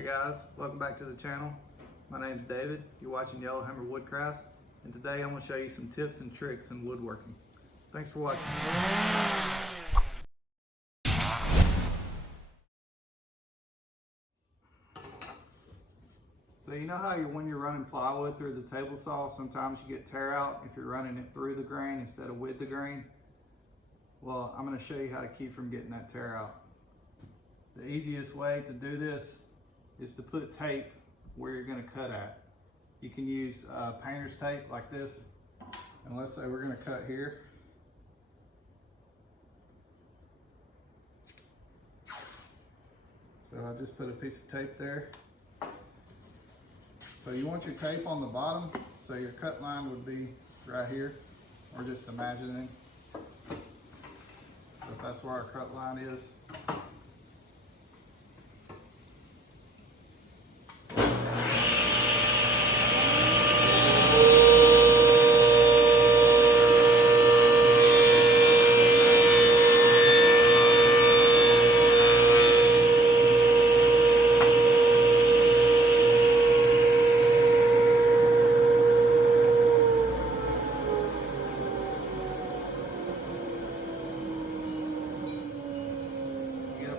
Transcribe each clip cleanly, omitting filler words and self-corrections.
Hey guys, welcome back to the channel. My name's David. You're watching Yellowhammer Woodcrafts, and today I'm going to show you some tips and tricks in woodworking. Thanks for watching. So you know how when you're running plywood through the table saw, sometimes you get tear out if you're running it through the grain instead of with the grain? Well, I'm going to show you how to keep from getting that tear out. The easiest way to do this is to put tape where you're going to cut at. You can use painter's tape like this, and let's say we're going to cut here. So I just put a piece of tape there. So you want your tape on the bottom, so your cut line would be right here. We're just imagining. So if that's where our cut line is.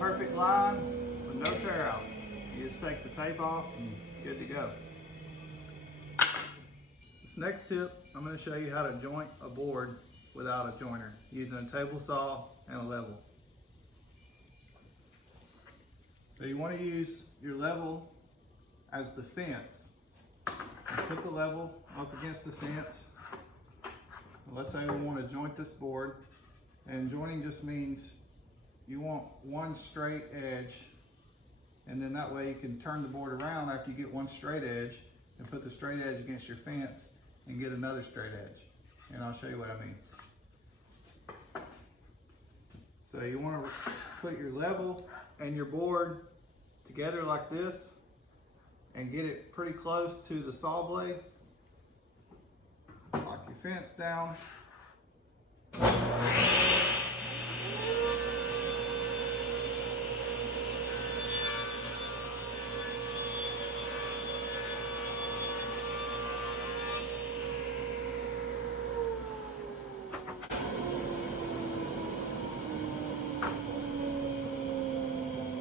Perfect line with no tear out. You just take the tape off and good to go. This next tip, I'm going to show you how to joint a board without a joiner using a table saw and a level. So you want to use your level as the fence. You put the level up against the fence. Let's say we want to joint this board, and jointing just means you want one straight edge, and then that way you can turn the board around after you get one straight edge and put the straight edge against your fence and get another straight edge. And I'll show you what I mean. So you want to put your level and your board together like this and get it pretty close to the saw blade. Lock your fence down.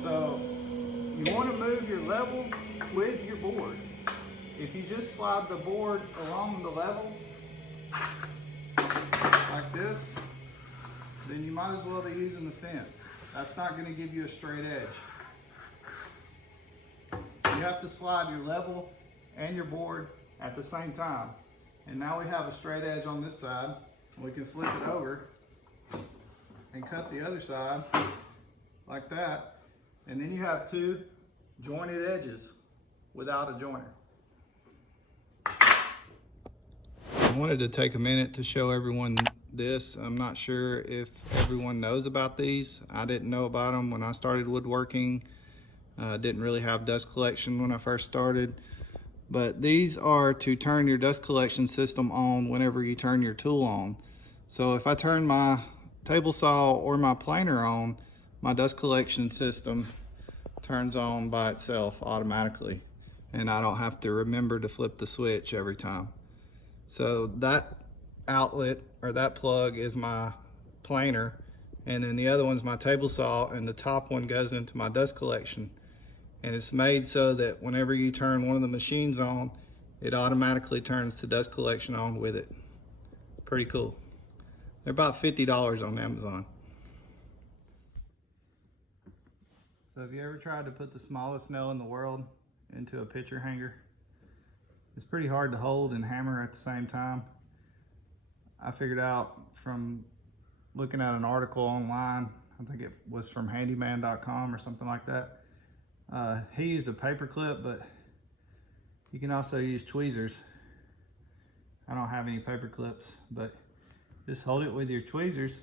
So you want to move your level with your board. If you just slide the board along the level like this, then you might as well be using the fence. That's not going to give you a straight edge. You have to slide your level and your board at the same time. And now we have a straight edge on this side. We can flip it over and cut the other side like that. And then you have two jointed edges without a joiner. I wanted to take a minute to show everyone this. I'm not sure if everyone knows about these. I didn't know about them when I started woodworking. Didn't really have dust collection when I first started. But these are to turn your dust collection system on whenever you turn your tool on. So if I turn my table saw or my planer on, my dust collection system turns on by itself automatically, and I don't have to remember to flip the switch every time. So that outlet or that plug is my planer, and then the other one's my table saw, and the top one goes into my dust collection. And it's made so that whenever you turn one of the machines on, it automatically turns the dust collection on with it. Pretty cool. They're about $50 on Amazon. So have you ever tried to put the smallest nail in the world into a picture hanger? It's pretty hard to hold and hammer at the same time. I figured out from looking at an article online, I think it was from handyman.com or something like that. He used a paper clip, but you can also use tweezers. I don't have any paper clips, but just hold it with your tweezers,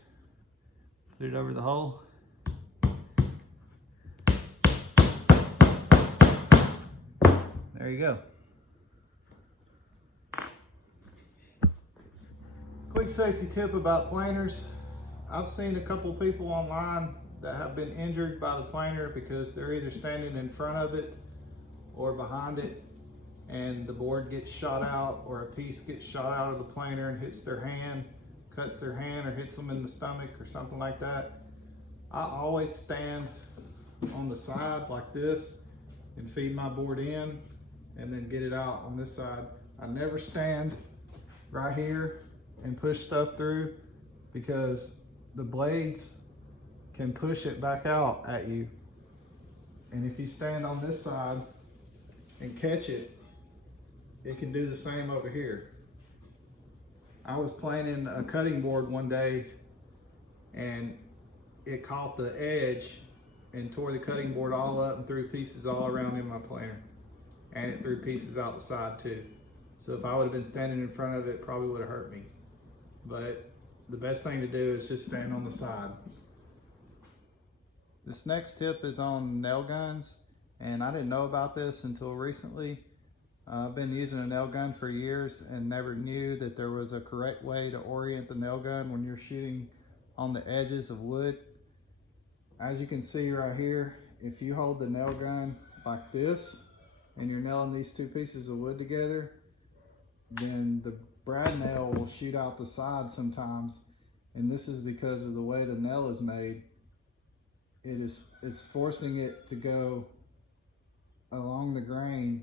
put it over the hole. There you go. Quick safety tip about planers. I've seen a couple people online that have been injured by the planer because they're either standing in front of it or behind it, and the board gets shot out, or a piece gets shot out of the planer and hits their hand, cuts their hand, or hits them in the stomach or something like that, I always stand on the side like this and feed my board in and then get it out on this side. I never stand right here and push stuff through, because the blades can push it back out at you. And if you stand on this side and catch it, it can do the same over here. I was planing a cutting board one day and it caught the edge and tore the cutting board all up and threw pieces all around in my planer. And it threw pieces out the side too. So if I would have been standing in front of it, it probably would have hurt me. But the best thing to do is just stand on the side. This next tip is on nail guns, and I didn't know about this until recently. I've been using a nail gun for years and never knew that there was a correct way to orient the nail gun when you're shooting on the edges of wood. As you can see right here, if you hold the nail gun like this and you're nailing these two pieces of wood together, then the brad nail will shoot out the side sometimes, and this is because of the way the nail is made. It's forcing it to go along the grain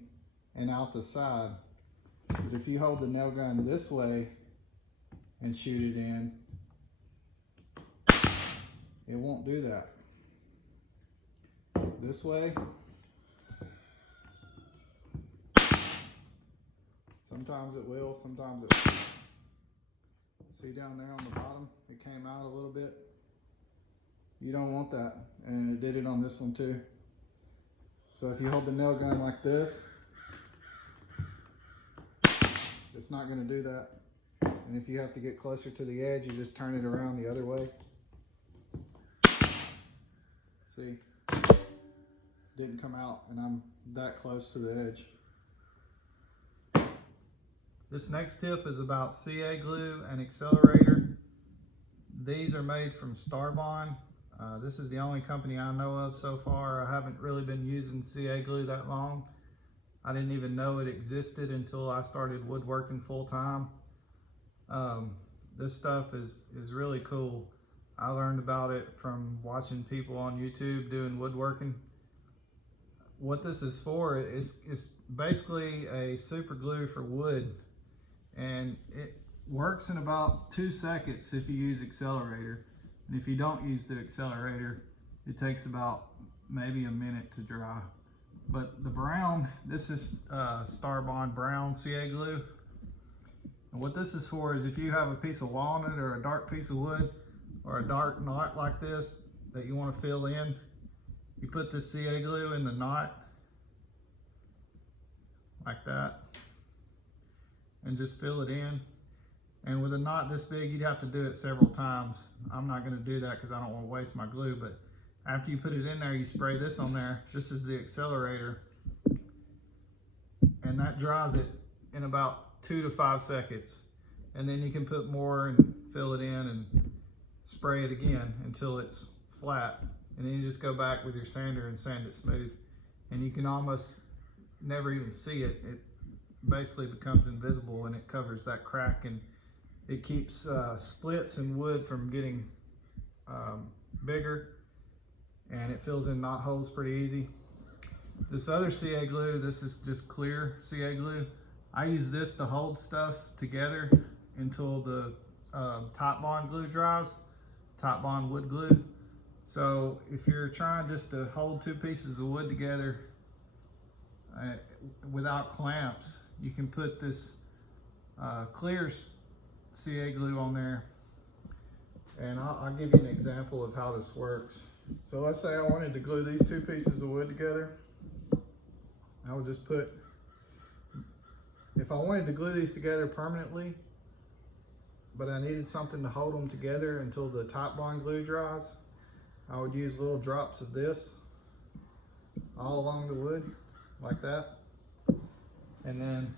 and out the side. But if you hold the nail gun this way and shoot it in, it won't do that. This way, sometimes it will, sometimes it won't. See down there on the bottom, it came out a little bit. You don't want that, and it did it on this one too. So if you hold the nail gun like this, it's not going to do that. And if you have to get closer to the edge, you just turn it around the other way. See, didn't come out, and I'm that close to the edge. This next tip is about CA glue and accelerator. These are made from Starbond. This is the only company I know of so far. I haven't really been using CA glue that long. I didn't even know it existed until I started woodworking full time. This stuff is really cool. I learned about it from watching people on YouTube doing woodworking. What this is for is basically a super glue for wood, and it works in about 2 seconds if you use accelerator. And if you don't use the accelerator, it takes about maybe a minute to dry. But the brown, this is Starbond brown CA glue. And what this is for is if you have a piece of walnut or a dark piece of wood or a dark knot like this that you want to fill in, you put this CA glue in the knot like that and just fill it in. And with a knot this big, you'd have to do it several times. I'm not going to do that because I don't want to waste my glue, but after you put it in there, you spray this on there. This is the accelerator, and that dries it in about 2 to 5 seconds. And then you can put more and fill it in and spray it again until it's flat. And then you just go back with your sander and sand it smooth. And you can almost never even see it. It basically becomes invisible, and it covers that crack, and it keeps splits in wood from getting bigger, and it fills in knot holes pretty easy. This other CA glue, this is just clear CA glue. I use this to hold stuff together until the Top Bond glue dries, Top Bond wood glue. So if you're trying just to hold 2 pieces of wood together without clamps, you can put this clear CA glue on there. And I'll give you an example of how this works. So let's say I wanted to glue these 2 pieces of wood together. I would just put, if I wanted to glue these together permanently, but I needed something to hold them together until the Top Bond glue dries, I would use little drops of this all along the wood, like that. And then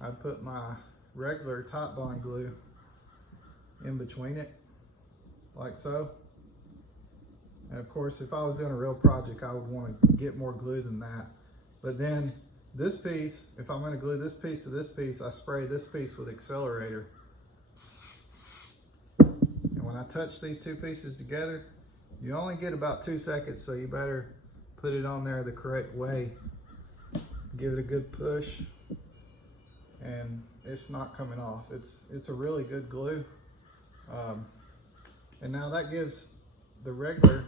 I'd put my regular Top Bond glue in between it, like so. And of course, if I was doing a real project, I would want to get more glue than that. But then this piece, if I'm going to glue this piece to this piece, I spray this piece with accelerator. And when I touch these two pieces together, you only get about 2 seconds, so you better put it on there the correct way. Give it a good push, and it's not coming off. It's a really good glue. And now that gives the regular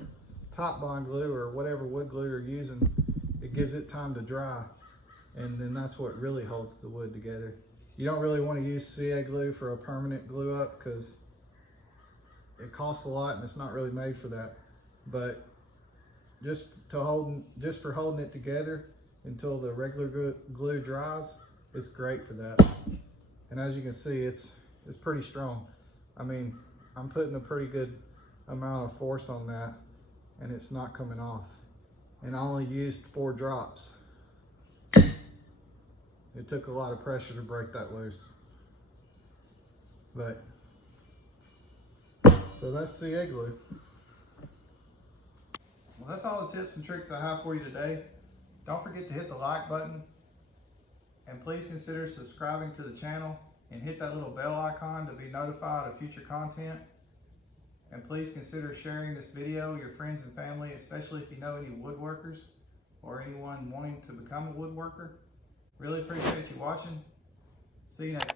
top bond glue or whatever wood glue you're using, it gives it time to dry, and then that's what really holds the wood together. You don't really want to use CA glue for a permanent glue up because it costs a lot and it's not really made for that. But just for holding it together until the regular glue dries, it's great for that. And as you can see, it's pretty strong. I mean, I'm putting a pretty good amount of force on that, and it's not coming off. And I only used 4 drops. It took a lot of pressure to break that loose. But, so that's CA glue. Well, that's all the tips and tricks I have for you today. Don't forget to hit the like button, and please consider subscribing to the channel and hit that little bell icon to be notified of future content. And please consider sharing this video with your friends and family, especially if you know any woodworkers or anyone wanting to become a woodworker. Really appreciate you watching. See you next time.